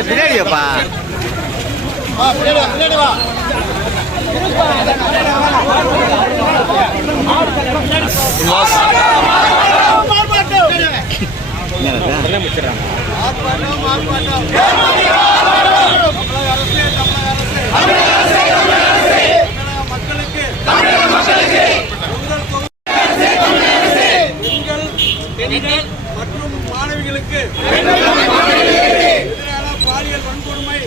பின்னாடியப்பா பின்னாடி வா மற்றும் மாணவிகளுக்கு பாலியல் வன்கொடுமை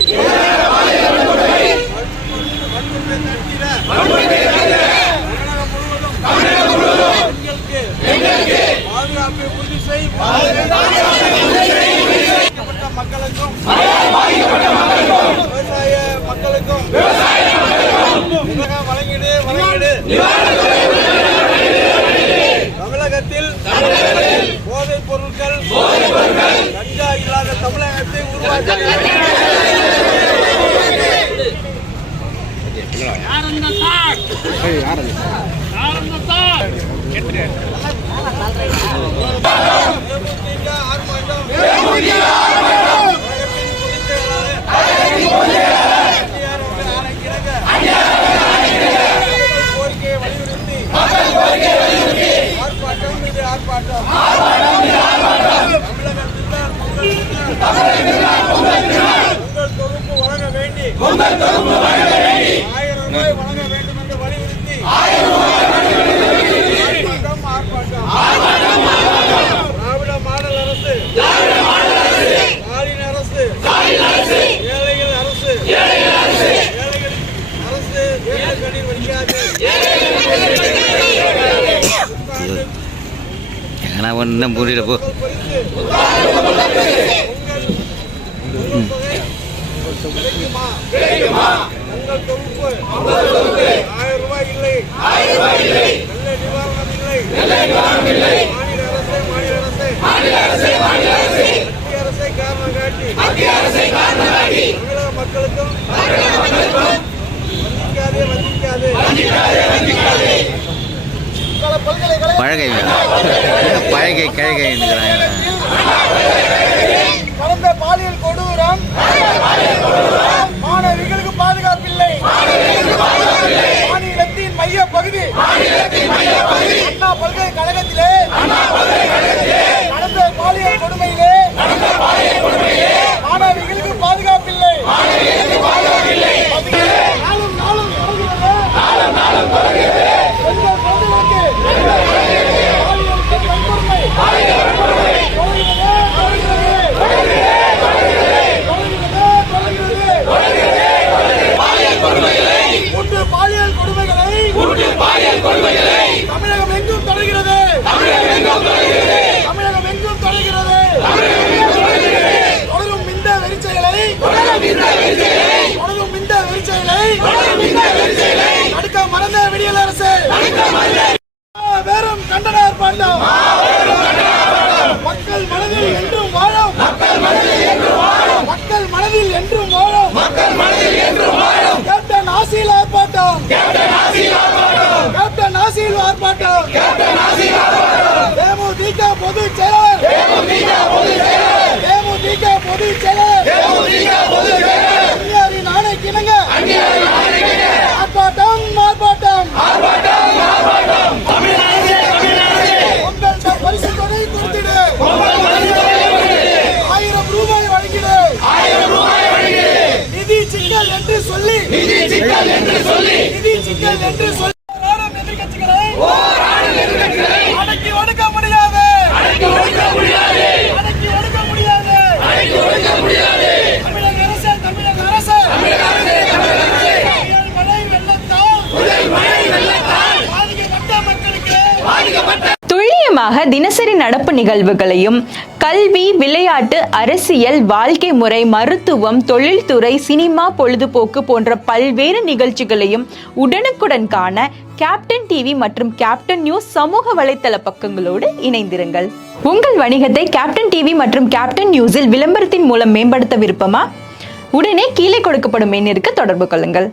தமிழகம் முழுவதும் பெண்களுக்கு பாதுகாப்பை உறுதி செய்யப்பட்ட மக்களுக்கும் விவசாய மக்களுக்கும் வழங்கிடு தமிழகத்தில் போதைப் பொருட்கள் கஞ்சா இல்லாத தமிழகத்தை உருவாக்க கோரிக்கையை வலியுறுத்தி ஆர்ப்பாட்டம் உங்கள் தொகுப்பு வழங்க வேண்டி 1000 ரூபாய் வழங்க வேண்டும் என்று வலியுறுத்தி ஆர்ப்பாட்டம் திராவிட மாடல் அரசு ஸ்டாலின் அரசு ஏழைகள் அரசு கண்ணீர் வடிக்காது ஒன்றும் புரியல போ உங்கள் தொகுப்பு 1000 ரூபாய் இல்லை நல்ல நிவாரணம் இல்லை மாநில அரசே மத்திய அரசை காரணம் காட்டி தமிழக மக்களுக்கும் வஞ்சிக்காதே பழகை கழகை கடந்த பாலியல் கொடூரம் மாணவிகளுக்கு பாதுகாப்பில்லை மாநிலத்தின் மைய பகுதி அண்ணா பல்கலைக்கழகத்திலே நடந்த பாலியல் கொடுமையிலே மாணவிகளுக்கு பாதுகாப்பில்லை நாளும் பாலியல் கொடுமைகளை தமிழகம் எங்கும் தொடர்கிறது தொடரும் இந்த வெறிச்செயலை தடுக்க மறந்த விடியல் அரசு வேறும் கண்டன ஆர்ப்பாட்டம் மக்கள் மனதில் என்றும் வாழும் கேப்டன் ஆசியில் ஆர்ப்பாட்டம் தேமுதிக பொதுச் செயலாளர் அந்நியாரின் ஆணைக்கிணங்க ஆர்ப்பாட்டம் உங்கள்கிட்ட பரிசு தொகை கொடுத்திடு 1000 ரூபாய் வழங்கிடு நிதி சிக்கல் என்று சொல்லி முக்கியமாக தினசரி நடப்பு நிகழ்வுகளையும் கல்வி, விளையாட்டு, அரசியல், வாழ்க்கை முறை, மருத்துவம், தொழில்துறை, சினிமா, பொழுதுபோக்கு போன்ற பல்வேறு நிகழ்ச்சிகளையும் உடனுக்குடன் காண கேப்டன் டிவி மற்றும் கேப்டன் நியூஸ் சமூக வலைத்தள பக்கங்களோடு இணைந்திருங்கள். உங்கள் வணிகத்தை கேப்டன் டிவி மற்றும் கேப்டன் நியூஸில் விளம்பரத்தின் மூலம் மேம்படுத்த விருப்பமா? உடனே கீழே கொடுக்கப்படும் எண்ணிற்கு தொடர்பு கொள்ளுங்கள்.